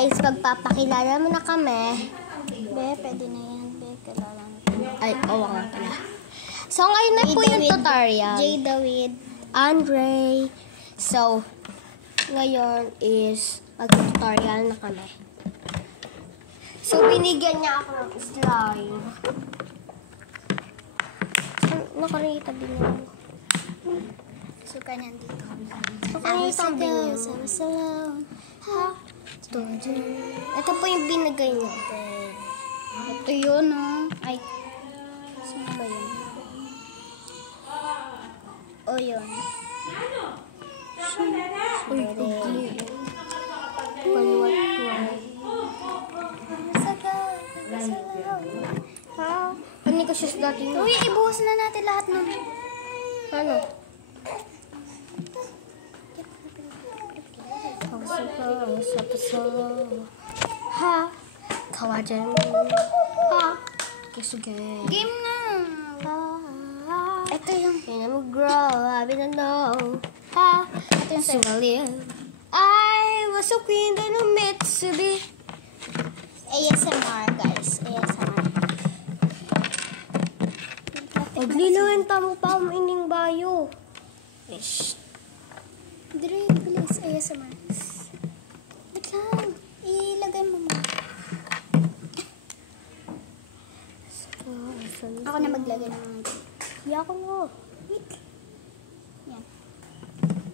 Guys, magpapakilala mo na kami. Be, pwede na yan. Be, kilala na. Ay, oo nga pala. So, ngayon na po yung tutorial. J. David. Andre. So, ngayon is mag-tutorial na kami. So, binigyan niya ako ng slime. Nakarita binigyan. Suka niyan dito. Nakarita binigyan. Ito po yung binigay niya. Ito yun, oh. Ay. Sino ba yun? O, yun. Uy, ugly. Kaliwat ko. Ha? Ano ka siya dati na? Uy, ibuhos na natin lahat nun. Ano? Ha? Kawajan. Ha? Kisuge. Game na. Ito yung... Can I grow? I don't know. Ha? Ito yung sa'yo. Sugalil. I was a queen in a Mitsubi. ASMR, guys. ASMR. Paglilawin mo pa umining bayo. Ish. Dire, bilis. ASMR. Wait lang. Ilagay mo mo. Ako na maglagay ng mga ito. Hindi ako mo. Wait. Yan.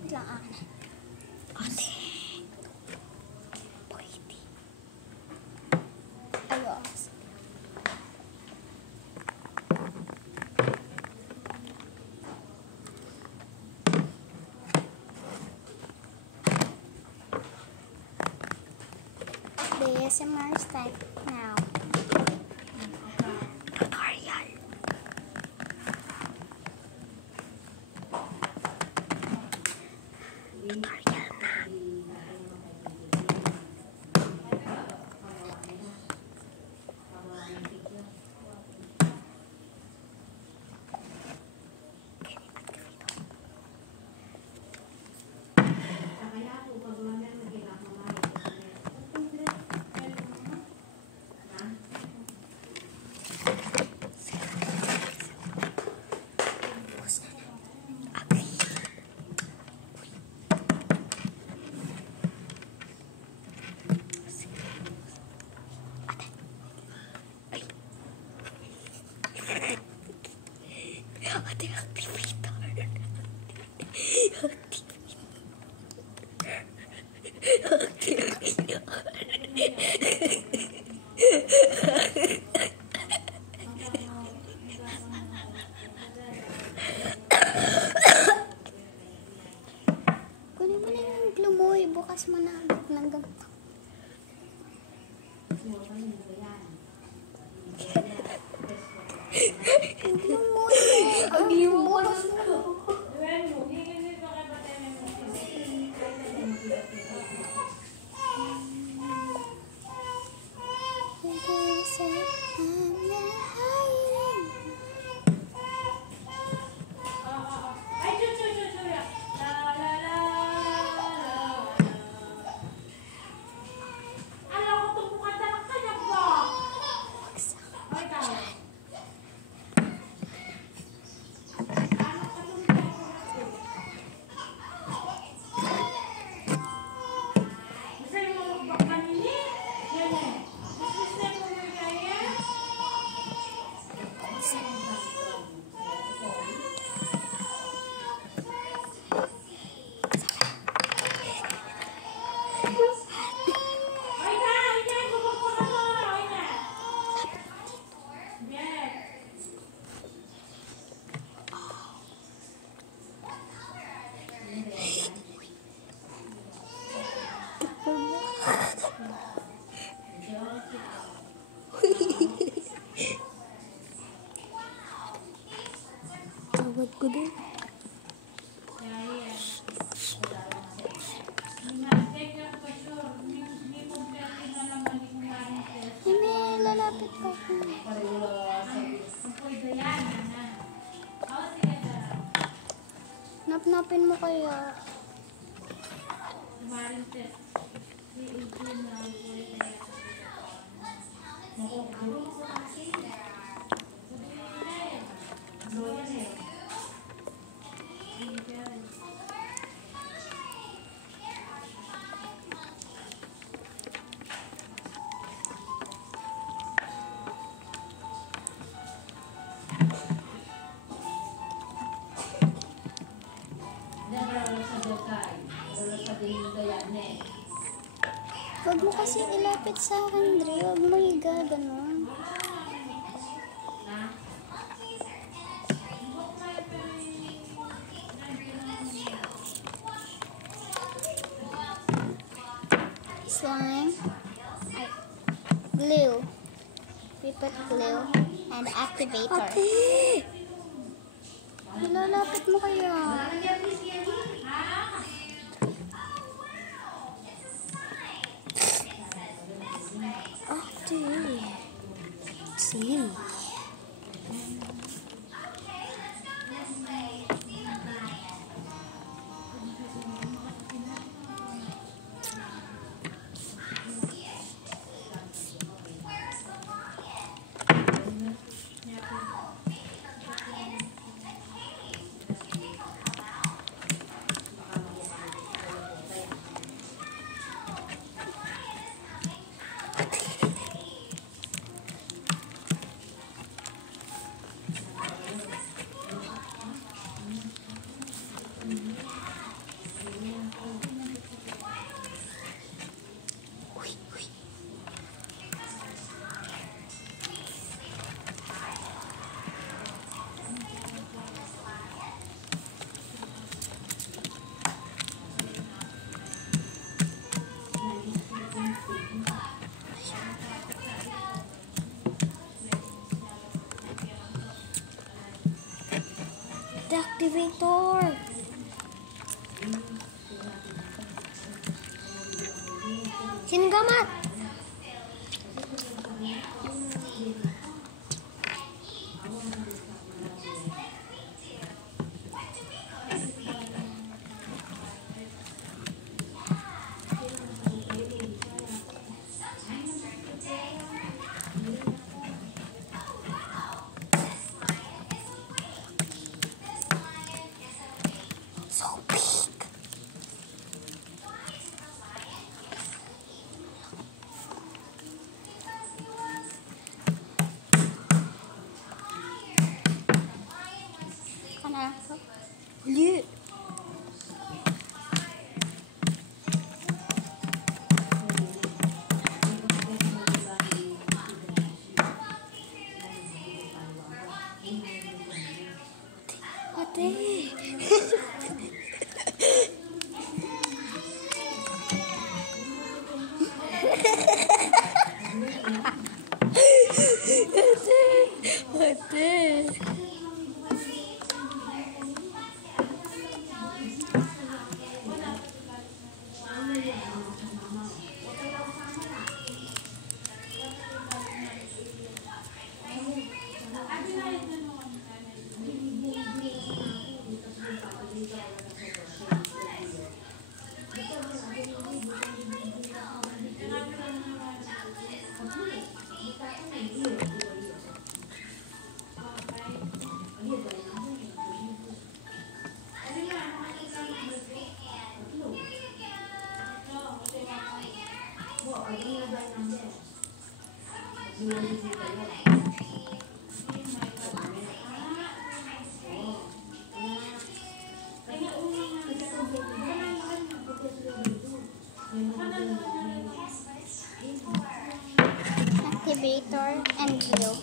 Wait lang, akin na. Ate. Pwede. Ayos. The ASMR start now. Tutorial. Tutorial na. Ate, activator. Kunin mo na yung glue mo. Bukas mo na ng ganito. Glue mo. Ang imo ko. Tawad ko din. Hindi, lalapit ka. Napnapin mo kaya. mo kasi ilapit sa akin, Dre. Huwag mo ganun. Slime. Glue. We put glue and activator. Ate! Ilalapit mo kaya. Ate! Same. The activator! Sinigamat! So big! Ano? Huli! Ate! Ate! Activator and glue.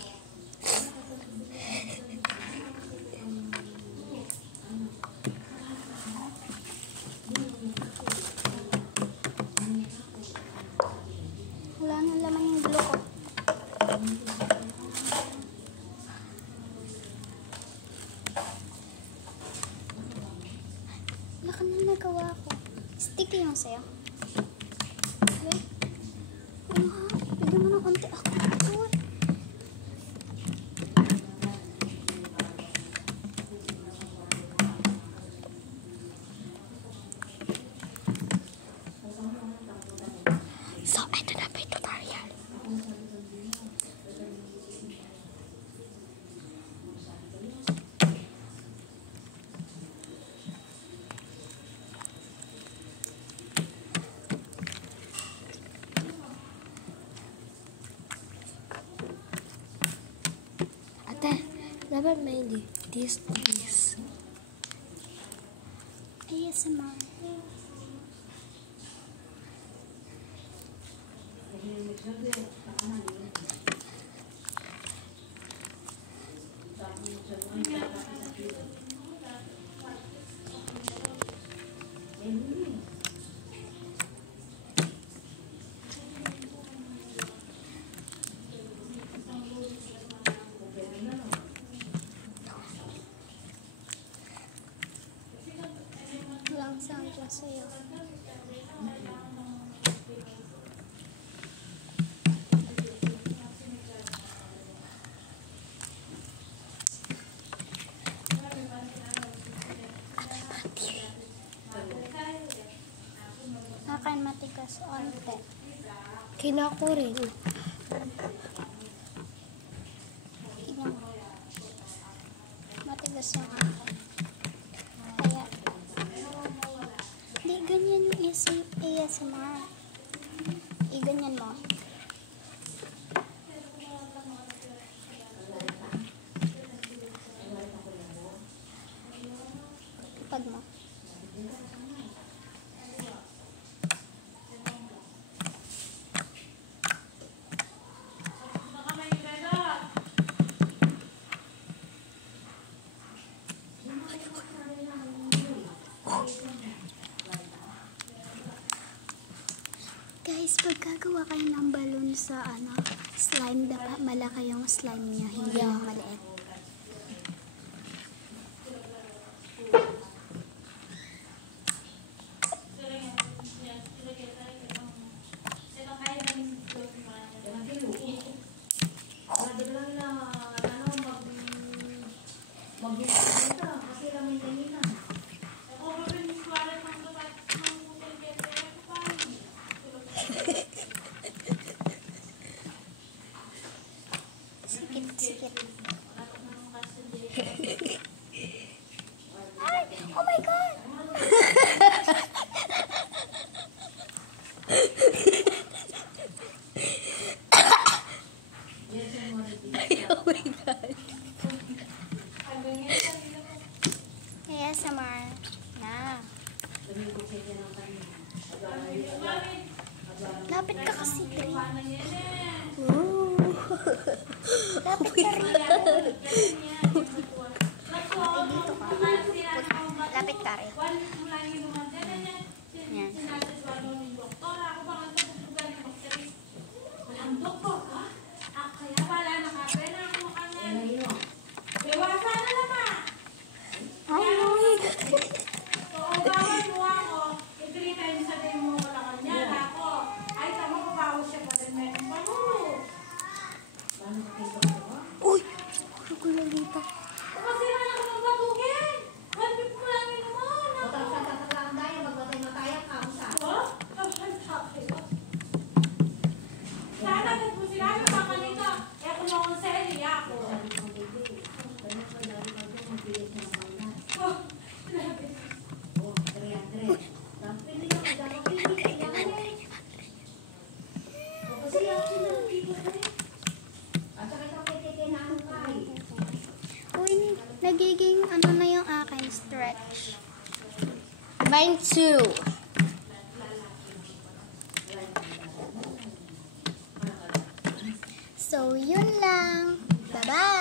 Wala na laman yung glue ko. Wala ka na nagawa ko. Sticky yung sa'yo. Okay? Ano ha? Bigyan mo ng konti ako. Uy. So, ito na pa yung tutorial. Ate, dapat may this. ASMR. Langsang dyan sa'yo. Akan matigas onte. Kinako rin. Tingnan mo. Matigas yung akin. Kaya, di ganyan yung ASMR. I-ganyan mo. Ipag mo. Guys, pag gagawa kayo ng balloon sa slime, dapat malaki yung slime niya, hindi yung maliit. Sikit. Ay! Oh my God! Oh my God. ASMR. Na. Lapit ka kasi, Dre. Lapit ka rin. Ay, dito ka. Lapit ka rin. Yan. Ay, no. Uy! Siguro ko lang dito. Uy, nagiging ano na yung akin, stretch. Mine too. So, yun lang. Bye-bye!